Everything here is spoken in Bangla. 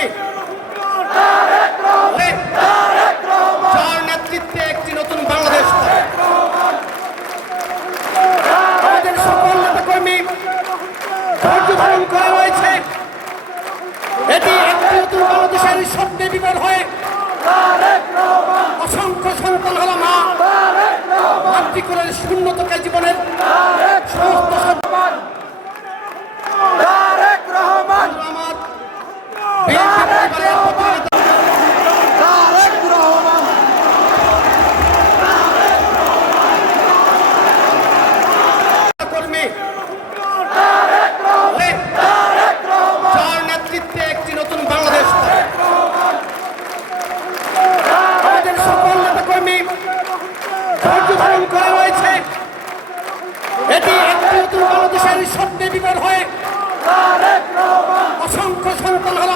কর্মী যার নেতৃত্বে একটি নতুন বাংলাদেশ আমাদের সকল নেতা কর্মী ধৈর্য ধারণ করা রয়েছে। এটি একটি নতুন বাংলাদেশের স্বপ্নে বিবর হয়ে অসংখ্য সন্তান হল মা মাতৃকুলের শূন্যতকে জীবনের সমস্ত সম্মান কর্মী যার নেতৃত্বে একটি নতুন বাংলাদেশ আমাদের সকল নেতা কর্মী ধৈর্য ধারণ করা রয়েছে। এটি একটি নতুন বাংলাদেশের স্বপ্নে বিবর হয়ে অসংখ্য সন্তান হল